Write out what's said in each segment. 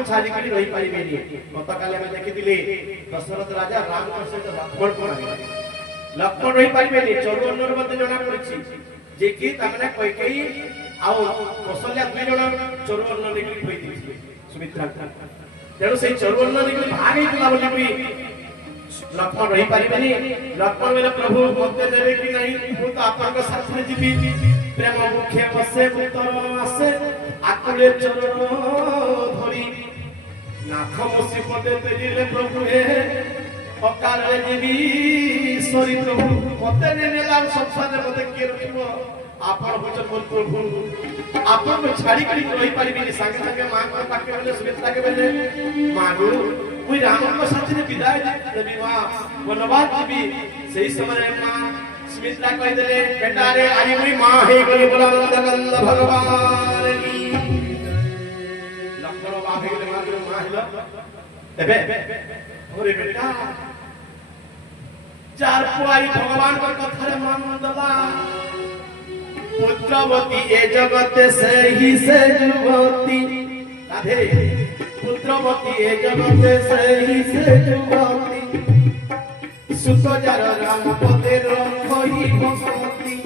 को छाड़ी करी रही पारिबेनी गतकाले हम देखिथिले दशरथ राजा राम को सहित लक्ष्मण को लक्ष्मण रही पारिबेनी चरुअन्नर मते जणा पड़छि जे कि तामने कैकेयी आ कौशल्या दुई जण चरुअन्न निकली होई दिछि सुमित्रा तेणु से चरुअन्न निकली भाग हेतला बोली भी लक्ष्मण रही पारिबेनी लक्ष्मण मेरे प्रभु मते देबे कि नहीं मु तो आपन साथ में जीवी प्रेम मुखे बसे पुत्र आसे आकुले चरण धरी नाथ मुसी पदे तेजिले प्रभु हे अकाल रे जीवी सरी प्रभु मते नेला संसार मते के रखिबो आपन वचन बोल प्रभु आपन को छाड़ी करी रही पारिबेनी संगे संगे मां को पाके बोले सुमित्रा के बोले मागो कोई राम को साथ में विदाय देबी मां वनवास जीवी सही समय मां सुमित्रा कह देले बेटा रे आज मुई मां हे गली बोला नंद भगवान की लक्ष्मण बाप हे गले मां हेला एबे ओरे बेटा चार पुआई भगवान को कथा रे मान दला पुत्रवती ए जगत से ही से जुवती राधे पुत्रवती ए जगत से ही से जुवती सुतजार राम पदे रखई भगवती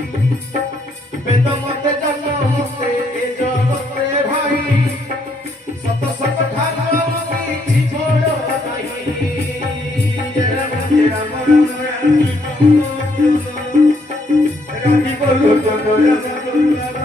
वेद मते जन्म से ए जगते भाई सत सत ठाकुर की छोड़ नहीं जय राम राधि बोलो जय राम